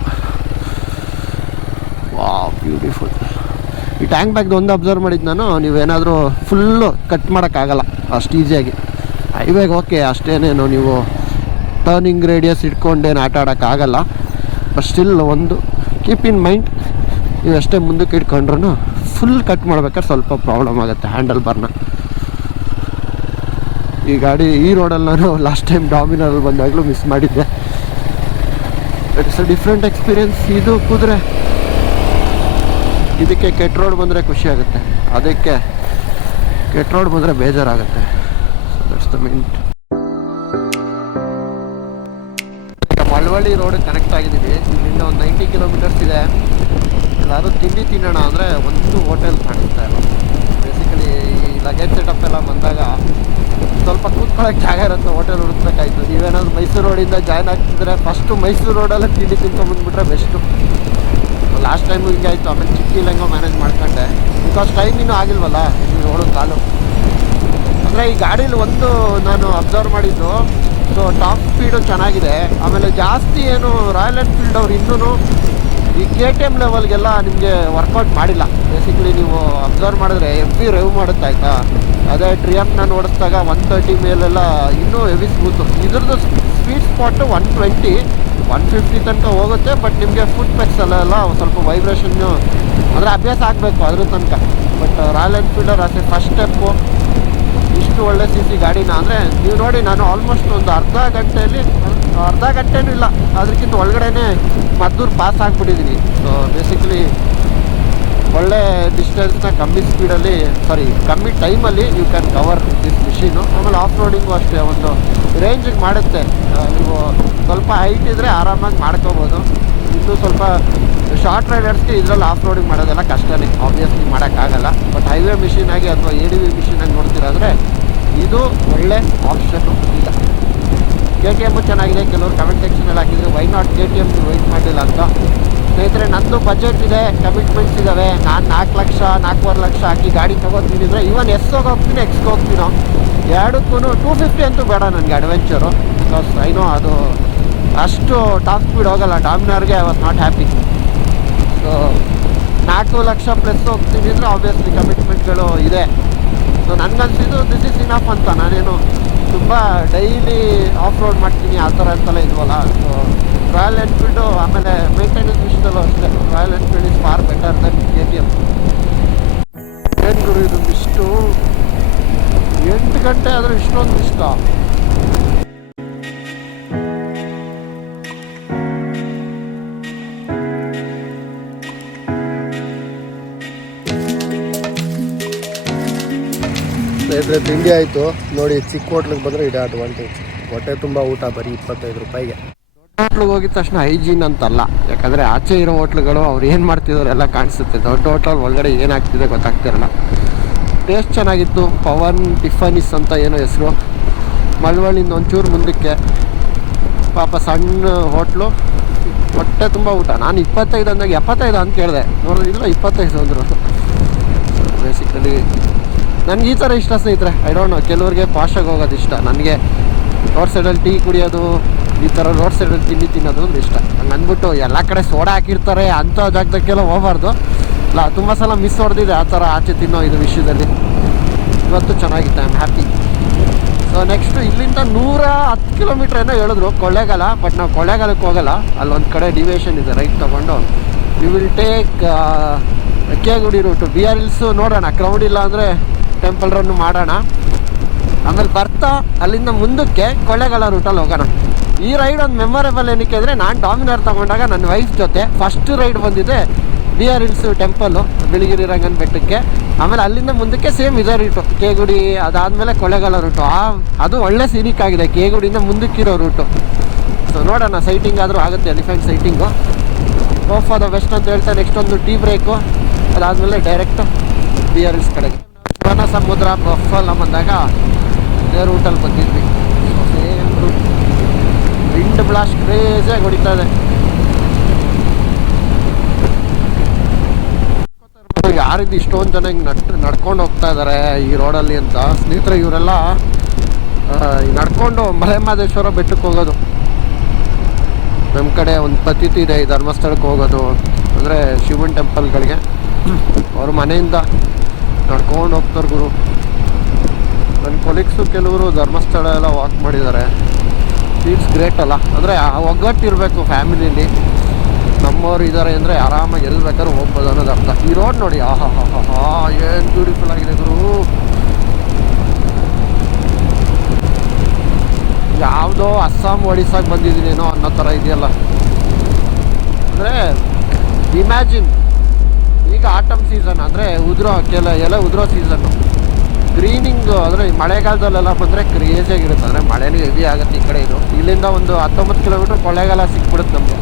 ವಾ ಬ್ಯೂಟಿಫುಲ್ ಈ ಟ್ಯಾಂಕ್ ಬ್ಯಾಗ್ದು ಒಂದು ಅಬ್ಸರ್ವ್ ಮಾಡಿದ್ದು ನಾನು. ನೀವೇನಾದರೂ ಫುಲ್ಲು ಕಟ್ ಮಾಡೋಕ್ಕಾಗಲ್ಲ. ಅಷ್ಟು ಈಸಿಯಾಗಿ ಹೈವೇಗೆ ಓಕೆ ಅಷ್ಟೇನೇನು ನೀವು ಟರ್ನಿಂಗ್ ರೇಡಿಯಸ್ ಇಟ್ಕೊಂಡೇನು ಆಟ ಆಡೋಕ್ಕಾಗಲ್ಲ. ಬಟ್ ಸ್ಟಿಲ್ ಒಂದು ಕೀಪ್ ಇನ್ ಮೈಂಡ್ ನೀವು ಎಷ್ಟೇ ಮುಂದಕ್ಕೆ ಇಟ್ಕೊಂಡ್ರು ಫುಲ್ ಕಟ್ ಮಾಡ್ಬೇಕಾದ್ರೆ ಸ್ವಲ್ಪ ಪ್ರಾಬ್ಲಮ್ ಆಗುತ್ತೆ ಹ್ಯಾಂಡಲ್ ಬಾರ್ನ ಈ ಗಾಡಿ ಈ ರೋಡಲ್ಲಿ ನಾನು ಲಾಸ್ಟ್ ಟೈಮ್ ಡಾಮಿನಲ್ಲಿ ಬಂದಾಗಲೂ ಮಿಸ್ ಮಾಡಿದ್ದೆ. ಇಟ್ಸ್ ಅ ಡಿಫ್ರೆಂಟ್ ಎಕ್ಸ್ಪೀರಿಯನ್ಸ್ ಇದು ಕುದುರೆ. ಇದಕ್ಕೆ ಕೆಟ್ಟ ರೋಡ್ ಬಂದರೆ ಖುಷಿ ಆಗುತ್ತೆ. ಅದಕ್ಕೆ ಕೆಟ್ಟ ರೋಡ್ ಬಂದರೆ ಬೇಜಾರಾಗುತ್ತೆ. That's the main Malavalli road connect ಆಗಿದ್ದೀವಿ. ಇಲ್ಲಿಂದ ಒಂದು ನೈಂಟಿ ಕಿಲೋಮೀಟರ್ಸ್ ಇದೆ. ಎಲ್ಲಾದರೂ ತಿಂಡಿ ತಿನ್ನೋಣ ಅಂದರೆ ಒಂದು ಹೋಟೆಲ್ ಕಾಣಿಸ್ತಾ ಇಲ್ಲ. ಬೇಸಿಕಲಿ ಈ ಲಗೇಜ್ ಸೆಟಪ್ ಎಲ್ಲ ಬಂದಾಗ ಸ್ವಲ್ಪ ಕೂತ್ಕೊಳ್ಳೋಕೆ ಜಾಗ ಇರುತ್ತೆ, ಹೋಟೆಲ್ ಹುಡುಕ್ಬೇಕಾಯ್ತು. ನೀವೇನಾದ್ರು ಮೈಸೂರು ರೋಡಿಂದ ಜಾಯ್ನ್ ಆಗ್ತಿದ್ರೆ ಫಸ್ಟು ಮೈಸೂರು ರೋಡಲ್ಲೇ ತಿಂಡಿ ತಿನ್ಕೊಂಬಂದ್ಬಿಟ್ರೆ ಬೆಸ್ಟು ಲಾಸ್ಟ್ ಟೈಮು ಹಿಂಗೆ ಆಯಿತು, ಆಮೇಲೆ ಚಿಕ್ಕಿಲ್ ಹೆಂಗೋ ಮ್ಯಾನೇಜ್ ಮಾಡ್ಕೊಂಡೆ. ಬಿಕಾಸ್ ಟೈಮ್ ಇನ್ನೂ ಆಗಿಲ್ವಲ್ಲ ಇನ್ನು ಏಳು ಕಾಲು. ಅಂದರೆ ಈ ಗಾಡೀಲಿ ಒಂದು ನಾನು ಅಬ್ಸರ್ವ್ ಮಾಡಿದ್ದು ಸೊ ಟಾಪ್ ಸ್ಪೀಡು ಚೆನ್ನಾಗಿದೆ. ಆಮೇಲೆ ಜಾಸ್ತಿ ಏನು ರಾಯಲ್ ಎನ್ಫೀಲ್ಡ್ ಅವ್ರು ಇನ್ನೂ ಈ ಕೆ ಟಿ ಎಂ ಲೆವೆಲ್ಗೆಲ್ಲ ನಿಮಗೆ ವರ್ಕೌಟ್ ಮಾಡಿಲ್ಲ. ಬೇಸಿಕಲಿ ನೀವು ಅಬ್ಸರ್ವ್ ಮಾಡಿದ್ರೆ ಎವ್ವಿ ರೆವ್ ಮಾಡುತ್ತೆ ಆಯಿತಾ? ಅದೇ ನಾನು ಓಡಿಸಿದಾಗ ಒನ್ ತರ್ಟಿ ಮೇಲೆಲ್ಲ ಇನ್ನೂ ಹೆವಿ ಸ್ಮೂತು ಇದ್ರದ್ದು speed spot one twenty one fifty ತನಕ ಹೋಗುತ್ತೆ ಬಟ್ ನಿಮಗೆ ಫುಟ್ ಪೆಕ್ಸಲ್ಲೆಲ್ಲ ಸ್ವಲ್ಪ ವೈಬ್ರೇಷನ್ನು ಅಂದರೆ ಅಭ್ಯಾಸ ಆಗಬೇಕು ಅದ್ರ ತನಕ. ಬಟ್ ರಾಯಲ್ ಎನ್ಫೀಲ್ಡರ್ ಆಸೆ ಫಸ್ಟ್ ಸ್ಟೆಪ್ಪು ಇಷ್ಟು ಒಳ್ಳೆ ಸಿ ಸಿ ಗಾಡಿನ ಅಂದರೆ ನೀವು ನೋಡಿ ನಾನು ಆಲ್ಮೋಸ್ಟ್ ಒಂದು ಅರ್ಧ ಗಂಟೆಯಲ್ಲಿ ಅರ್ಧ ಗಂಟೆನೂ ಇಲ್ಲ. ಅದಕ್ಕಿಂತ ಒಳಗಡೆನೆ ಮದ್ದೂರು ಪಾಸ್ ಆಗಿಬಿಟ್ಟಿದ್ದೀನಿ ಸೊ ಬೇಸಿಕಲಿ ಒಳ್ಳೆ ಡಿಸ್ಟೆನ್ಸ್ನ ಕಮ್ಮಿ ಸ್ಪೀಡಲ್ಲಿ ಸಾರಿ ಕಮ್ಮಿ ಟೈಮಲ್ಲಿ you can cover this machine ಆಮೇಲೆ ಆಫ್ ರೋಡಿಂಗು ಅಷ್ಟೇ ಒಂದು ರೇಂಜಿಗೆ ಮಾಡುತ್ತೆ. ನೀವು ಸ್ವಲ್ಪ ಹೈಟ್ ಇದ್ದರೆ ಆರಾಮಾಗಿ ಮಾಡ್ಕೋಬೋದು. ಇನ್ನು ಸ್ವಲ್ಪ ಶಾರ್ಟ್ ರೈಡರ್ಸ್ಗೆ ಇದರಲ್ಲಿ ಆಫ್ ರೋಡಿಂಗ್ ಮಾಡೋದೆಲ್ಲ ಕಷ್ಟನೇ. ಆಬ್ವಿಯಸ್ಲಿ ಮಾಡೋಕ್ಕಾಗಲ್ಲ. ಬಟ್ ಹೈವೇ ಮಿಷಿನಾಗಿ ಅಥವಾ ಎ ಡಿ ವಿ ಮಿಷಿನಾಗಿ ನೋಡ್ತೀರಾದ್ರೆ ಇದು ಒಳ್ಳೆ ಆಪ್ಷನ್ನು ಈಗ ಕೆ ಟಿ ಎಮ್ಮು ಚೆನ್ನಾಗಿದೆ. ಕೆಲವರು ಕಮೆಂಟ್ ಸೆಕ್ಷನಲ್ಲಿ ಹಾಕಿದ್ರು. Why not K T M wait ಮಾಡಲಿಲ್ಲ ಅಂತ. ಸ್ನೇಹಿತರೆ, ನಂದು ಬಜೆಟ್ ಇದೆ. ಕಮಿಟ್ಮೆಂಟ್ಸ್ ಇದ್ದಾವೆ ನಾನು ನಾಲ್ಕು ಲಕ್ಷ, ನಾಲ್ಕೂವರೆ ಲಕ್ಷ ಹಾಕಿ ಗಾಡಿ ತೊಗೋತೀನಿ ಅಂದರೆ ಇವನ್ ಎಸ್ ಹೋಗ್ತೀನಿ ಎಕ್ಸ್ಗೆ ಹೋಗ್ತೀನೋ. ಎರಡಕ್ಕೂ ಟೂ ಫಿಫ್ಟಿ ಅಂತೂ ಬೇಡ ನನಗೆ ಅಡ್ವೆಂಚರು ಬಿಕಾಸ್ ಐನೋ ಅದು ಅಷ್ಟು ಟಾಪ್ ಸ್ಪೀಡ್ ಹೋಗಲ್ಲ. ಡಾಮಿನರ್ಗೆ I was not happy so ನಾಲ್ಕು ಲಕ್ಷ ಪ್ಲಸ್ ಹೋಗ್ತೀನಿ ಅಂದರೆ ಆಬ್ವಿಯಸ್ಲಿ ಕಮಿಟ್ಮೆಂಟ್ಗಳು ಇದೆ. ಸೊ ನನಗನ್ಸಿದ್ದು ದಿಸ್ ಇಸ್ ಇನಫ್ ಅಂತ. ನಾನೇನು ತುಂಬ ಡೈಲಿ ಆಫ್ ರೋಡ್ ಮಾಡ್ತೀನಿ, ಆ ಥರ ಅಂತೆಲ್ಲ ಇದ್ವಲ್ಲ. ಸೊ ರಾಯಲ್ ಎನ್ಫೀಲ್ಡು ಆಮೇಲೆ ಮೇಂಟೆನೆನ್ಸ್ ವಿಷಯದಲ್ಲೂ ಅಷ್ಟೇ. Royal Enfield is far better than K T M ಏನು ಗುರು ಇದು ಇಷ್ಟು ಎಂಟು ಗಂಟೆ ಆದರೂ ಇಷ್ಟೊಂದು ಇಷ್ಟ ಸ್ನೇಹಿತರೆ ತಿಂಡಿ ಆಯಿತು. ನೋಡಿ, ಚಿಕ್ಕ ಹೋಟ್ಲಿಗೆ ಬಂದರೆ ಇದೇ ಅಡ್ವಾಂಟೇಜ್ ಹೊಟ್ಟೆ ತುಂಬ ಊಟ, ಬರೀ ಇಪ್ಪತ್ತೈದು ರೂಪಾಯಿಗೆ. ಹೋಟ್ಲಿಗೆ ಹೋಗಿದ ತಕ್ಷಣ ಹೈಜೀನ್ ಅಂತಲ್ಲ. ಯಾಕಂದರೆ ಆಚೆ ಇರೋ ಹೋಟ್ಲುಗಳು ಅವ್ರು ಏನು ಮಾಡ್ತಿದ್ರು ಎಲ್ಲ ಕಾಣಿಸುತ್ತೆ. ದೊಡ್ಡ ಹೋಟ್ಲ್ ಒಳಗಡೆ ಏನಾಗ್ತಿದೆ ಗೊತ್ತಾಗ್ತಿರಲ್ಲ. ಟೇಸ್ಟ್ ಚೆನ್ನಾಗಿತ್ತು. ಪವನ್, ಟಿಫನಿಸ್ ಅಂತ ಏನೋ ಹೆಸರು. ಮಳವಳ್ಳಿಂದ ಒಂಚೂರು ಮುಂದಕ್ಕೆ. ಪಾಪ ಸಣ್ಣ ಹೋಟ್ಲು. ಹೊಟ್ಟೆ ತುಂಬ ಊಟ. ನಾನು ಇಪ್ಪತ್ತೈದು ಅಂದಾಗ ಎಪ್ಪತ್ತೈದು ಅಂತ ಕೇಳಿದೆ. ನೋಡಿದ್ರೆ ಇಲ್ಲ ಇಪ್ಪತ್ತೈದು ಅಂದರು. ಬೇಸಿಕಲಿ ನನಗೆ ಈ ಥರ ಇಷ್ಟ ಸ್ನೇಹಿತರೆ ಐ ಡೋಂಟ್ ನೋ ಕೆಲವ್ರಿಗೆ ಪಾಶಾಗಿ ಹೋಗೋದು ಇಷ್ಟ. ನನಗೆ ರೋಡ್ ಸೈಡಲ್ಲಿ ಟೀ ಕುಡಿಯೋದು, ಈ ಥರ ರೋಡ್ ಸೈಡಲ್ಲಿ ತಿಂಡಿ ತಿನ್ನೋದು ಒಂದು ಇಷ್ಟ. ಹಂಗೆ ಅಂದ್ಬಿಟ್ಟು ಎಲ್ಲ ಕಡೆ ಸೋಡಾ ಹಾಕಿರ್ತಾರೆ, ಅಂಥ ಜಾಗದಕ್ಕೆಲ್ಲ ಹೋಗಬಾರ್ದು. ಇಲ್ಲ ತುಂಬ ಸಲ ಮಿಸ್ ಹೊಡೆದಿದೆ ಆ ಥರ ಆಚೆ ತಿನ್ನೋ ಇದು ವಿಷಯದಲ್ಲಿ. ಇವತ್ತು ಚೆನ್ನಾಗಿತ್ತು I am happy so next ಇಲ್ಲಿಂದ ನೂರ ಹತ್ತು ಕಿಲೋಮೀಟ್ರ್ ಏನೋ ಹೇಳಿದ್ರು, ಕೊಳ್ಳೇಗಾಲ ಬಟ್ ನಾವು ಕೊಳ್ಳೇಗಾಲಕ್ಕೆ ಹೋಗಲ್ಲ. ಅಲ್ಲೊಂದು ಕಡೆ ಡಿವಿಯೇಷನ್ ಇದೆ ರೈಟ್ ತೊಗೊಂಡು. You will take Kegudi route B R hills ನೋಡೋಣ ಕ್ರೌಡ್ ಇಲ್ಲ ಅಂದರೆ ಟೆಂಪಲ್ ರನ್ ಮಾಡೋಣ. ಆಮೇಲೆ ಬರ್ತಾ ಅಲ್ಲಿಂದ ಮುಂದಕ್ಕೆ ಕೊಳ್ಳೆಗಾಲ ರೂಟಲ್ಲಿ ಹೋಗೋಣ. ಈ ರೈಡ್ ಒಂದು ಮೆಮೊರೇಬಲ್ ಏನಕ್ಕೆ ಅಂದರೆ ನಾನು ಡಾಮಿನರ್ ತಗೊಂಡಾಗ ನನ್ನ ವೈಫ್ ಜೊತೆ ಫಸ್ಟ್ ರೈಡ್ ಬಂದಿದೆ B R hills temple Biligiri Rangana ಬೆಟ್ಟಕ್ಕೆ. ಆಮೇಲೆ ಅಲ್ಲಿಂದ ಮುಂದಕ್ಕೆ ಸೇಮ್ ಇದೇ ರೂಟು ಕೇಗುಡಿ ಅದಾದಮೇಲೆ ಕೊಳ್ಳೆಗಾಲ ರೂಟು ಆ, ಅದು ಒಳ್ಳೆ ಸೀನಿಕ್ ಆಗಿದೆ, ಕೇಗುಡಿಯಿಂದ ಮುಂದಕ್ಕಿರೋ ರೂಟು ಸೊ ನೋಡೋಣ ಸೈಟಿಂಗ್ ಆದರೂ ಆಗುತ್ತೆ elephant sighting of far the best ಅಂತ ಹೇಳ್ತಾ ನೆಕ್ಸ್ಟ್ ಒಂದು ಟೀ ಬ್ರೇಕು ಅದಾದಮೇಲೆ ಡೈರೆಕ್ಟು ಬಿ ಆರ್ ಹಿಲ್ಸ್ ಕಡೆಗೆ. ಸಮುದ್ರ ಬಫಲ್ ಬಂದಾಗ ಇದೇ ರೂಟಲ್ಲಿ ಬಂದಿದ್ವಿ. ಸೇಮ್ ರೂಟ್ ಬ್ಲಾಸ್ಟ್ ಕ್ರೇಜಿಯಾಗಿ ಹೊಡಿತಾ ಇದೆ. ಯಾರಿದ್ದು ಇಷ್ಟೊಂದು ಜನ ಹಿಂಗೆ ನಟ್, ನಡ್ಕೊಂಡು ಹೋಗ್ತಾ ಇದ್ದಾರೆ ಈ ರೋಡಲ್ಲಿ ಅಂತ, ಸ್ನೇಹಿತರೆ ಇವರೆಲ್ಲ ನಡ್ಕೊಂಡು ಮಲೆಮಹದೇಶ್ವರ ಬೆಟ್ಟಕ್ಕೆ ಹೋಗೋದು. ನಮ್ಮ ಕಡೆ ಒಂದು ಪದ್ಧತಿ ಇದೆ ಈ ಧರ್ಮಸ್ಥಳಕ್ಕೆ ಹೋಗೋದು. ಅಂದರೆ ಶಿವನ್ ಟೆಂಪಲ್ಗಳಿಗೆ ಅವ್ರ ಮನೆಯಿಂದ ನಡ್ಕೊಂಡು ಹೋಗ್ತಾರೆ ಗುರು. ನನ್ನ ಕೊಲೀಗ್ಸು ಕೆಲವರು ಧರ್ಮಸ್ಥಳ ಎಲ್ಲ ವಾಕ್ ಮಾಡಿದ್ದಾರೆ. ಇಟ್ಸ್ ಗ್ರೇಟ್ ಅಲ್ಲ. ಅಂದರೆ ಆ ಒಗ್ಗಟ್ಟಿರಬೇಕು ಫ್ಯಾಮಿಲಿಲಿ ನಮ್ಮವ್ರು ಇದ್ದಾರೆ ಅಂದರೆ ಆರಾಮಾಗಿ ಎಲ್ಲಿ ಬೇಕಾದ್ರೂ ಹೋಗ್ಬೋದು ಅನ್ನೋದು ಅರ್ಥ. ಈ ರೋಡ್ ನೋಡಿ ಆಹಾ ಹಾ ಹಾ ಹಾ ಏನು ಬ್ಯೂಟಿಫುಲ್ ಆಗಿದೆ ಗುರು. ಯಾವುದೋ ಅಸ್ಸಾಂ ಒಡಿಸ್ಸಾಗೆ ಬಂದಿದ್ದೀನೇನೋ ಅನ್ನೋ ಥರ ಇದೆಯಲ್ಲ. ಅಂದರೆ ಇಮ್ಯಾಜಿನ್ ಆಟಮ್ ಸೀಸನ್ ಅಂದರೆ ಉದುರೋ ಕೆಲ ಎಲೆ ಉದುರೋ ಸೀಸನ್ನು ಗ್ರೀನಿಂಗ್ ಅಂದರೆ ಮಳೆಗಾಲದಲ್ಲೆಲ್ಲ ಬಂದರೆ ಕ್ರೇಜಿಯಾಗಿರುತ್ತೆ ಅಂದರೆ ಮಳೆನೂ ಹೆವಿ ಆಗುತ್ತೆ ಈ ಕಡೆ ಇದು. ಇಲ್ಲಿಂದ ಒಂದು ಹತ್ತೊಂಬತ್ತು ಕಿಲೋಮೀಟ್ರ್ ಕೊಳ್ಳೇಗಾಲ ಸಿಕ್ಬಿಡುತ್ತೆ ನಮಗೆ.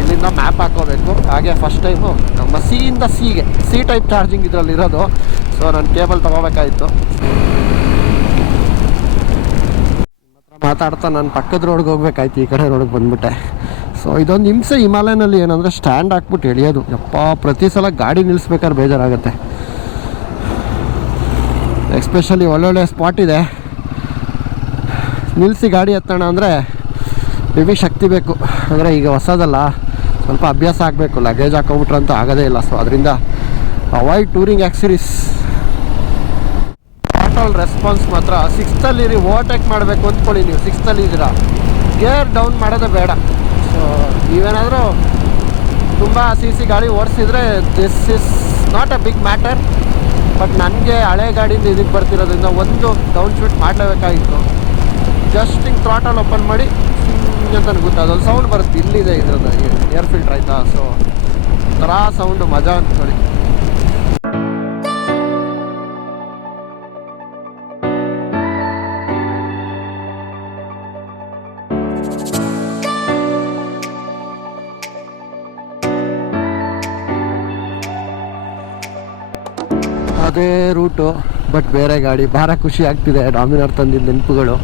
ಇಲ್ಲಿಂದ ಮ್ಯಾಪ್ ಹಾಕೋಬೇಕು. ಹಾಗೆ ಫಸ್ಟ್ ಟೈಮು ನಮ್ಮ ಸಿಯಿಂದ ಸಿಗೆ ಸಿ ಟೈಪ್ ಚಾರ್ಜಿಂಗ್ ಇದರಲ್ಲಿ ಇರೋದು ಸೊ ನಾನು ಕೇಬಲ್ ತೊಗೋಬೇಕಾಯಿತು ಮಾತಾಡ್ತಾ ನಾನು ಪಕ್ಕದ ರೋಡ್ಗೆ ಹೋಗ್ಬೇಕಾಯ್ತು. ಈ ಕಡೆ ರೋಡ್ಗೆ ಬಂದ್ಬಿಟ್ಟೆ. ಸೊ ಇದೊಂದು ಹಿಂಸೆ ಹಿಮಾಲಯನಲ್ಲಿ ಏನಂದರೆ ಸ್ಟ್ಯಾಂಡ್ ಹಾಕ್ಬಿಟ್ಟು ಎಳಿಯೋದು. ಯಪ್ಪ, ಪ್ರತಿ ಸಲ ಗಾಡಿ ನಿಲ್ಲಿಸ್ಬೇಕಾದ್ರೆ ಬೇಜಾರಾಗುತ್ತೆ. ಎಸ್ಪೆಷಲಿ ಒಳ್ಳೊಳ್ಳೆ ಸ್ಪಾಟ್ ಇದೆ. ನಿಲ್ಲಿಸಿ ಗಾಡಿ ಎತ್ತೋಣ ಅಂದರೆ ಹೆವಿ ಶಕ್ತಿ ಬೇಕು. ಅಂದರೆ ಈಗ ಹೊಸದಲ್ಲ. ಸ್ವಲ್ಪ ಅಭ್ಯಾಸ ಆಗಬೇಕು. ಲಗೇಜ್ ಹಾಕೋಬಿಟ್ರಂತೂ ಆಗೋದೇ ಇಲ್ಲ. ಸೊ ಅದರಿಂದ avoid touring accessories total response ಮಾತ್ರ. ಸಿಕ್ಸ್ತಲ್ಲಿ ಓವರ್ಟೇಕ್ ಮಾಡಬೇಕು ಅಂದ್ಕೊಳ್ಳಿ ನೀವು. ಸಿಕ್ಸ್ತಲ್ಲಿ ಇದ್ದೀರಾ ಗೇರ್ ಡೌನ್ ಮಾಡೋದೇ ಬೇಡ. ನೀವೇನಾದರೂ ತುಂಬ ಸಿ ಸಿ ಗಾಡಿ ಓಡಿಸಿದ್ರೆ this is not a big matter but ನನಗೆ ಹಳೆ ಗಾಡಿಯಿಂದ ಇದಕ್ಕೆ ಬರ್ತಿರೋದ್ರಿಂದ ಒಂದು ಡೌನ್ ಶೂಟ್ ಮಾಡಲೇಬೇಕಾಗಿತ್ತು. ಜಸ್ಟ್ ಹಿಂಗೆ ಥ್ರಾಟಲ್ ಓಪನ್ ಮಾಡಿ ಅಂತ ಗೊತ್ತಾ ಅದೊಂದು ಸೌಂಡ್ ಬರುತ್ತೆ, ಇಲ್ಲಿದೆ ಇದ್ರದ್ದು, ಏರ್ ಫಿಲ್ಟ್ರ್ ಆಯಿತಾ ಸೊ ಥರ ಸೌಂಡು ಮಜಾ ಅಂದ್ಕೊಳ್ಳಿ ಅದೇ ರೂಟು, ಬಟ್ ಬೇರೆ ಗಾಡಿ. ಭಾಳ ಖುಷಿ ಆಗ್ತಿದೆ. ಡಾಮಿನಾರ್ ತಂದಿದ್ದ ನೆನಪುಗಳು.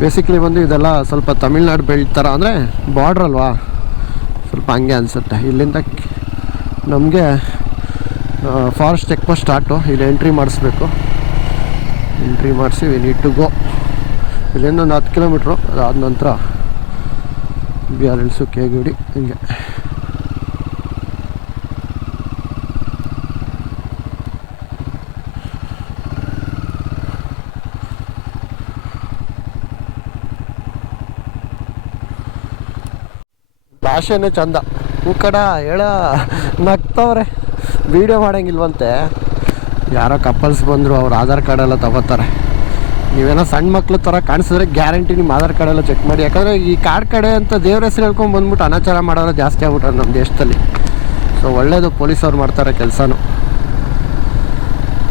ಬೇಸಿಕ್ಲಿ ಬಂದು ಇದೆಲ್ಲ ಸ್ವಲ್ಪ ತಮಿಳ್ನಾಡು ಬೆಲ್ಟ್ ಥರ. ಅಂದರೆ ಬಾರ್ಡ್ರ್ ಅಲ್ವಾ? ಸ್ವಲ್ಪ ಹಂಗೆ ಅನಿಸುತ್ತೆ. ಇಲ್ಲಿಂದ ನಮಗೆ ಫಾರೆಸ್ಟ್ ಚೆಕ್ ಪೋಸ್ಟ್ ಸ್ಟಾರ್ಟು ಇಲ್ಲಿ ಎಂಟ್ರಿ ಮಾಡಿಸ್ಬೇಕು. ಎಂಟ್ರಿ ಮಾಡಿಸಿ ವಿ ನೀಡ್ ಟು ಗೋ ಇಲ್ಲಿಂದ ಒಂದು ಹತ್ತು ಕಿಲೋಮೀಟ್ರು ಅದಾದ ನಂತರ ಬಿ ಆರ್ ಎಲ್ಸು ಕೇಗುಡಿ ಹಿಂಗೆ. ಭಾಷೆನೇ ಚಂದ. ಕಡ ಹೇಳ ನಗ್ತವ್ರೆ. ವೀಡಿಯೋ ಮಾಡೋಂಗಿಲ್ವಂತೆ. ಯಾರೋ ಕಪಲ್ಸ್ ಬಂದರು ಅವ್ರು ಆಧಾರ್ ಕಾರ್ಡೆಲ್ಲ ತಗೋತಾರೆ. ನೀವೇನೋ ಸಣ್ಣ ಮಕ್ಳು ಥರ ಕಾಣಿಸಿದ್ರೆ ಗ್ಯಾರಂಟಿ ನಿಮ್ಮ ಆಧಾರ್ ಕಾರ್ಡೆಲ್ಲ ಚೆಕ್ ಮಾಡಿ. ಯಾಕಂದರೆ ಈ ಕಾರ್ಡ್ ಕಡೆ ಅಂತ ದೇವ್ರ ಹೆಸರು ಹೇಳ್ಕೊಂಡು ಬಂದ್ಬಿಟ್ಟು ಅನಾಚಾರ ಮಾಡೋರು ಜಾಸ್ತಿ ಆಗ್ಬಿಟ್ರೆ ನಮ್ಮ ದೇಶದಲ್ಲಿ. ಸೊ ಒಳ್ಳೇದು ಪೊಲೀಸವ್ರು ಮಾಡ್ತಾರೆ ಕೆಲಸನೂ.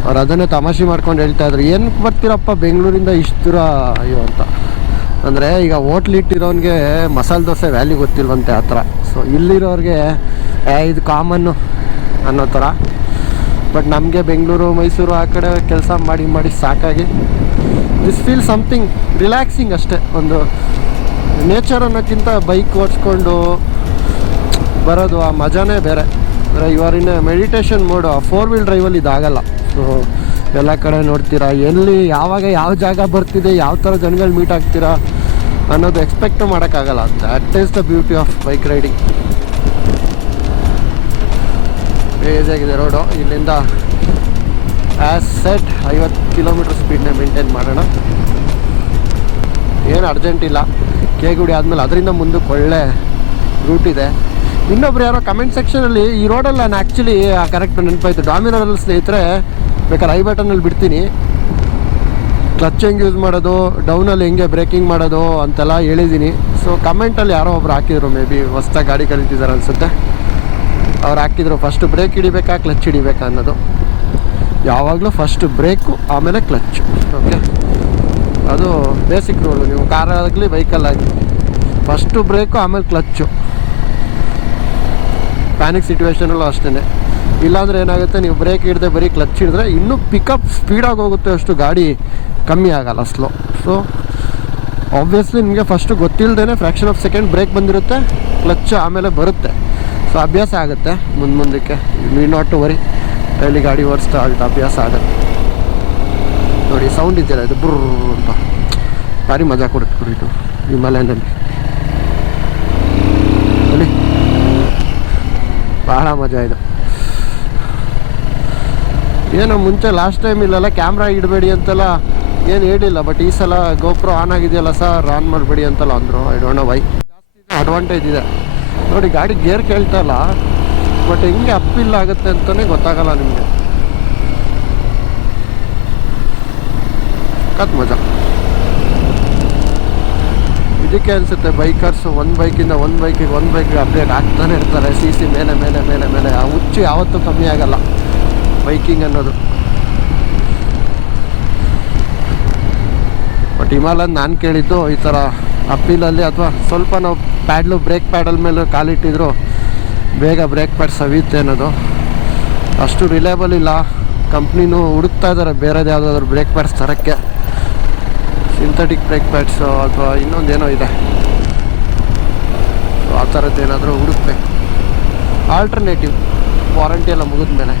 ಅವ್ರು ಅದನ್ನೇ ತಮಾಷೆ ಮಾಡ್ಕೊಂಡು ಹೇಳ್ತಾ ಇದ್ರು. ಏನಕ್ಕೆ ಬರ್ತೀರಪ್ಪ ಬೆಂಗಳೂರಿಂದ ಇಷ್ಟು ದೂರ ಅಯ್ಯೋ ಅಂತ. ಅಂದರೆ ಈಗ ಹೋಟ್ಲ್ ಇಟ್ಟಿರೋನಿಗೆ ಮಸಾಲೆ ದೋಸೆ ವ್ಯಾಲ್ಯೂ ಗೊತ್ತಿಲ್ವಂತೆ ಆ ಥರ. ಸೊ ಇಲ್ಲಿರೋರಿಗೆ ಇದು ಕಾಮನ್ನು ಅನ್ನೋ ಥರ. ಬಟ್ ನಮಗೆ ಬೆಂಗಳೂರು, ಮೈಸೂರು ಆ ಕಡೆ ಕೆಲಸ ಮಾಡಿ ಮಾಡಿ ಸಾಕಾಗಿ. ದಿಸ್ ಫೀಲ್ ಸಮಥಿಂಗ್ ರಿಲ್ಯಾಕ್ಸಿಂಗ್ ಅಷ್ಟೇ. ಒಂದು ನೇಚರ್ ಅನ್ನೋಕ್ಕಿಂತ ಬೈಕ್ ಓಡಿಸ್ಕೊಂಡು ಬರೋದು ಆ ಮಜಾನೇ ಬೇರೆ. ಅಂದರೆ ಇವರಿನ ಮೆಡಿಟೇಷನ್ ಮೋಡು ಫೋರ್ ವೀಲ್ ಡ್ರೈವಲ್ಲಿ ಇದಾಗಲ್ಲ. ಸೊ ಎಲ್ಲ ಕಡೆ ನೋಡ್ತೀರಾ? ಎಲ್ಲಿ, ಯಾವಾಗ ಯಾವ ಜಾಗ ಬರ್ತಿದೆ, ಯಾವ ಥರ ಜನಗಳು ಮೀಟ್ ಆಗ್ತೀರಾ ಅನ್ನೋದು ಎಕ್ಸ್ಪೆಕ್ಟ್ ಮಾಡೋಕ್ಕಾಗಲ್ಲ. That is the beauty of bike riding ಏಜಾಗಿದೆ road ಇಲ್ಲಿಂದ ಆ್ಯಸ್ ಸೆಟ್ ಐವತ್ತು ಕಿಲೋಮೀಟ್ರ್ ಸ್ಪೀಡ್ನ ಮೇಂಟೈನ್ ಮಾಡೋಣ. ಏನು ಅರ್ಜೆಂಟ್ ಇಲ್ಲ. ಕೇಗುಡಿ ಆದಮೇಲೆ ಅದರಿಂದ ಮುಂದಕ್ಕೆ ಒಳ್ಳೆ ರೂಟ್ ಇದೆ. ಇನ್ನೊಬ್ರು ಯಾರೋ ಕಮೆಂಟ್ ಸೆಕ್ಷನಲ್ಲಿ ಈ ರೋಡಲ್ಲಿ ನಾನು ಆ್ಯಕ್ಚುಲಿ ಕರೆಕ್ಟ್ ನೆನಪಾಯಿತು. ಡಾಮಿನೋರಲ್ಲಿ ಸ್ನೇಹಿತರೆ ಬೇಕಾದ್ರೆ ಐ ಬಟನಲ್ಲಿ ಬಿಡ್ತೀನಿ. ಕ್ಲಚ್ ಹೆಂಗೆ ಯೂಸ್ ಮಾಡೋದು ಡೌನಲ್ಲಿ ಹೆಂಗೆ ಬ್ರೇಕಿಂಗ್ ಮಾಡೋದು ಅಂತೆಲ್ಲ ಹೇಳಿದ್ದೀನಿ ಸೊ ಕಮೆಂಟಲ್ಲಿ ಯಾರೋ ಒಬ್ರು ಹಾಕಿದ್ರು ಮೇ ಬಿ ಹೊಸ್ದಾಗಿ ಗಾಡಿ ಕಲಿತಿದ್ದಾರೆ ಅನಿಸುತ್ತೆ. ಅವ್ರು ಹಾಕಿದ್ರು ಫಸ್ಟ್ ಬ್ರೇಕ್ ಹಿಡಿಬೇಕಾ ಕ್ಲಚ್ ಹಿಡಿಬೇಕಾ ಅನ್ನೋದು. ಯಾವಾಗಲೂ ಫಸ್ಟ್ ಬ್ರೇಕು ಆಮೇಲೆ ಕ್ಲಚ್ ಓಕೆ ಅದು ಬೇಸಿಕ್ ರೂಲು ನೀವು ಕಾರಾಗಲಿ ಬೈಕಲ್ಲಾಗಲಿ ಫಸ್ಟು ಬ್ರೇಕು ಆಮೇಲೆ ಕ್ಲಚ್ಚು ಪ್ಯಾನಿಕ್ ಸಿಚುವೇಶನಲ್ಲೂ ಅಷ್ಟೇ ಇಲ್ಲಾಂದ್ರೆ ಏನಾಗುತ್ತೆ, ನೀವು ಬ್ರೇಕ್ ಹಿಡ್ದೆ ಬರೀ ಕ್ಲಚ್ ಹಿಡಿದ್ರೆ ಇನ್ನೂ ಪಿಕಪ್ ಸ್ಪೀಡಾಗಿ ಹೋಗುತ್ತೆ ಅಷ್ಟು ಗಾಡಿ ಕಮ್ಮಿ ಆಗಲ್ಲ ಸ್ಲೋ ಸೊ ಆಬ್ವಿಯಸ್ಲಿ ನಿಮಗೆ ಫಸ್ಟು ಗೊತ್ತಿಲ್ಲದೇ ಫ್ರ್ಯಾಕ್ಷನ್ ಆಫ್ ಸೆಕೆಂಡ್ ಬ್ರೇಕ್ ಬಂದಿರುತ್ತೆ ಕ್ಲಚ್ ಆಮೇಲೆ ಬರುತ್ತೆ. ಸೊ ಅಭ್ಯಾಸ ಆಗುತ್ತೆ ಮುಂದೆ ಮುಂದಕ್ಕೆ. We not to worry daily ಗಾಡಿ ಓಡಿಸ್ತಾ ಆಗುತ್ತೆ ಅಭ್ಯಾಸ ಆಗುತ್ತೆ. ನೋಡಿ ಸೌಂಡ್ ಇದೆಯಲ್ಲ, ಇದು ಬುರ್ ಅಂತ. ಭಾರಿ ಮಜಾ ಕೊಡುತ್ತೆ ಇದು ಹಿಮಾಲಯನಲ್ಲಿ ನೋಡಿ. ಭಾಳ ಮಜಾ ಇದೆ. ಏನೋ ಮುಂಚೆ ಲಾಸ್ಟ್ ಟೈಮ್ ಇಲ್ಲೆಲ್ಲ ಕ್ಯಾಮ್ರಾ ಇಡಬೇಡಿ ಅಂತೆಲ್ಲ ಏನು ಹೇಳಿಲ್ಲ ಬಟ್ ಈ ಸಲ ಗೋಪ್ರೋ ಆನ್ ಆಗಿದೆಯಲ್ಲ ಸರ್ ಆನ್ ಮಾಡಬೇಡಿ ಅಂತೆಲ್ಲ ಅಂದರು. I don't know why advantage ಇದೆ ನೋಡಿ, ಗಾಡಿ ಗೇರ್ ಕೇಳ್ತಾ ಇಲ್ಲ ಬಟ್ ಹೆಂಗೆ ಅಪ್ಪಿಲ್ಲ ಆಗುತ್ತೆ ಅಂತಲೇ ಗೊತ್ತಾಗಲ್ಲ ನಿಮಗೆ. ಕತ್ ಮಜಾ. ಇದಕ್ಕೆ ಅನಿಸುತ್ತೆ ಬೈಕರ್ಸ್ ಒಂದು ಬೈಕಿಂದ ಒಂದು ಬೈಕಿಗೆ ಒಂದು ಬೈಕಿಗೆ ಅಪ್ಡೇಟ್ ಆಗ್ತಾನೆ ಇರ್ತಾರೆ ಸಿ ಸಿ ಮೇಲೆ ಮೇಲೆ ಮೇಲೆ ಮೇಲೆ. ಆ ಹುಚ್ಚು ಯಾವತ್ತೂ ಕಮ್ಮಿ ಆಗಲ್ಲ. ಬೈಕಿಂಗ್ ಅನ್ನೋದು. ಬಟ್ ಹಿಮಾಲಯನ್ ನಾನು ಕೇಳಿದ್ದು ಈ ಥರ ಅಪ್ಪೀಲಲ್ಲಿ ಅಥವಾ ಸ್ವಲ್ಪ ನಾವು ಪ್ಯಾಡ್ಲು ಬ್ರೇಕ್ ಪ್ಯಾಡಲ್ ಮೇಲೆ ಕಾಲಿಟ್ಟಿದ್ರು ಬೇಗ ಬ್ರೇಕ್ ಪ್ಯಾಡ್ ಸವಿಯುತ್ತೆ ಅನ್ನೋದು. ಅಷ್ಟು ರಿಲೇಬಲ್ ಇಲ್ಲ. ಕಂಪ್ನಿನೂ ಹುಡುಕ್ತಾ ಇದ್ದಾರೆ ಬೇರೆದು ಯಾವುದಾದ್ರು ಬ್ರೇಕ್ ಪ್ಯಾಡ್ಸ್ ತರೋಕ್ಕೆ. ಸಿಂಥೆಟಿಕ್ ಬ್ರೇಕ್ ಪ್ಯಾಡ್ಸು ಅಥವಾ ಇನ್ನೊಂದೇನೋ ಇದೆ. ಆ ಥರದ್ದು ಏನಾದರೂ ಹುಡುಕ್ಬೇಕು. ಆಲ್ಟರ್ನೇಟಿವ್ ವಾರಂಟಿ ಎಲ್ಲ ಮುಗಿದ್ಮೇಲೆ.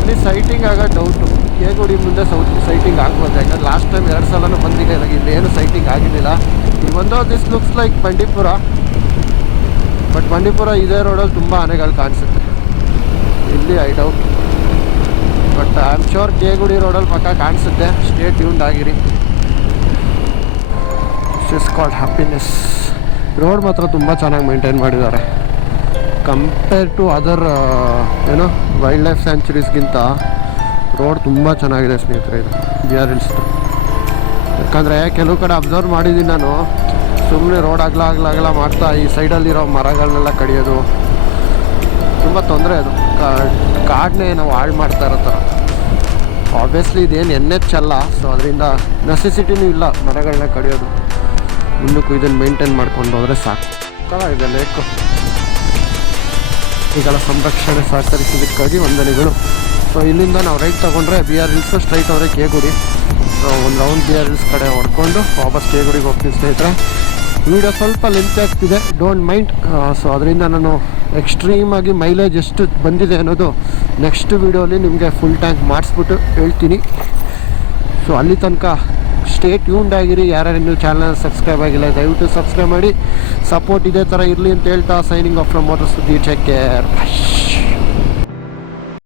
ಇಲ್ಲಿ ಸೈಟಿಂಗ್ ಆಗೋ ಡೌಟು ಕೇಗುಡಿ ಮುಂದೆ ಸೌತ್ ಸೈಟಿಂಗ್ ಆಗ್ಬೋದು? ಯಾಕಂದ್ರೆ ಲಾಸ್ಟ್ ಟೈಮ್ ಎರಡು ಸಲನೂ ಬಂದಿದೆ ನನಗೆ ಇಲ್ಲಿ ಏನು ಸೈಟಿಂಗ್ ಆಗಿರಲಿಲ್ಲ. ಇವೊಂದು this looks like Bandipur. But Bandipur ಇದೇ ರೋಡಲ್ಲಿ ತುಂಬ ಆನೆಗಳು ಕಾಣಿಸುತ್ತೆ. ಇಲ್ಲಿ I doubt but I am sure Kegudi ರೋಡಲ್ಲಿ ಪಕ್ಕ ಕಾಣಿಸುತ್ತೆ. ಸ್ಟೇ ಟ್ಯೂನ್ಡ್ ಆಗಿರಿ. ಇಸ್ ಕಾಲ್ಡ್ ಹ್ಯಾಪಿನೆಸ್ ರೋಡ್ ಮಾತ್ರ ತುಂಬ ಚೆನ್ನಾಗಿ ಮೇಂಟೈನ್ ಮಾಡಿದ್ದಾರೆ. ಕಂಪೇರ್ ಟು ಅದರ್ ಏನೋ ವೈಲ್ಡ್ ಲೈಫ್ ಸ್ಯಾಂಚುರೀಸ್ಗಿಂತ ರೋಡ್ ತುಂಬ ಚೆನ್ನಾಗಿದೆ ಸ್ನೇಹಿತರೆ ಇದು. ಬಿ ಆರ್ ಹಿಲ್ಸ್ದು ಯಾಕಂದರೆ ಕೆಲವು ಕಡೆ ಅಬ್ಸರ್ವ್ ಮಾಡಿದ್ದೀನಿ ನಾನು. ಸುಮ್ಮನೆ ರೋಡ್ ಆಗಲ ಆಗಲ ಆಗಲ ಮಾಡ್ತಾ ಈ ಸೈಡಲ್ಲಿರೋ ಮರಗಳನ್ನೆಲ್ಲ ಕಡಿಯೋದು. ತುಂಬ ತೊಂದರೆ ಅದು. ಕಾಡನ್ನೇ ನಾವು ಹಾಳು ಮಾಡ್ತಾ ಇರೋ ಥರ. ಆಬ್ವಿಯಸ್ಲಿ ಇದೇನು ಎನ್ ಎಚ್ ಅಲ್ಲ ಸೊ ಅದರಿಂದ ನೆಸೆಸಿಟಿನೂ ಇಲ್ಲ ಮರಗಳನ್ನ ಕಡಿಯೋದು. ಮುಂದಕ್ಕೂ ಇದನ್ನು ಮೇಂಟೈನ್ ಮಾಡ್ಕೊಂಡು ಹೋದರೆ ಸಾಕು. ಇದೆ ಲೇಕು ಈಗಳ ಸಂರಕ್ಷಣೆ ಸಹಕರಿಸೋದಕ್ಕಾಗಿ ವಂದನೆಗಳು. ಸೊ ಇಲ್ಲಿಂದ ನಾವು ರೈಟ್ ತೊಗೊಂಡ್ರೆ ಬಿ ಆರ್ ಹಿಲ್ಸು ಸ್ಟ್ರೈಟ್ ಅವರೇ ಕೇಗುಡಿ. ಸೊ ಒಂದು ರೌಂಡ್ ಬಿ ಆರ್ ಹಿಲ್ಸ್ ಕಡೆ ಹೊಡ್ಕೊಂಡು ವಾಪಸ್ ಕೇಗುಡಿಗೆ ಹೋಗ್ತೀನಿ ಸ್ನೇಹಿತರೆ. ವಿಡಿಯೋ ಸ್ವಲ್ಪ ಲೆಂತ್ ಆಗ್ತಿದೆ ಡೋಂಟ್ ಮೈಂಡ್ ಸೊ ಅದರಿಂದ ನಾನು ಎಕ್ಸ್ಟ್ರೀಮಾಗಿ ಮೈಲೇಜ್ ಎಷ್ಟು ಬಂದಿದೆ ಅನ್ನೋದು ನೆಕ್ಸ್ಟ್ ವೀಡಿಯೋಲಿ ನಿಮಗೆ ಫುಲ್ ಟ್ಯಾಂಕ್ ಮಾಡಿಸ್ಬಿಟ್ಟು ಹೇಳ್ತೀನಿ. ಸೊ ಅಲ್ಲಿ ತನಕ ಸ್ಟೇ ಟ್ಯೂನ್ಡ್ ಆಗಿರಿ. ಯಾರ್ಯಾರು ಇನ್ನೂ ಚಾನಲ್ ಸಬ್ಸ್ಕ್ರೈಬ್ ಆಗಿಲ್ಲ, ದಯವಿಟ್ಟು ಸಬ್ಸ್ಕ್ರೈಬ್ ಮಾಡಿ. ಸಪೋರ್ಟ್ ಇದೇ ಥರ ಇರಲಿ ಅಂತ ಹೇಳ್ತಾ signing off from motor Suddi take care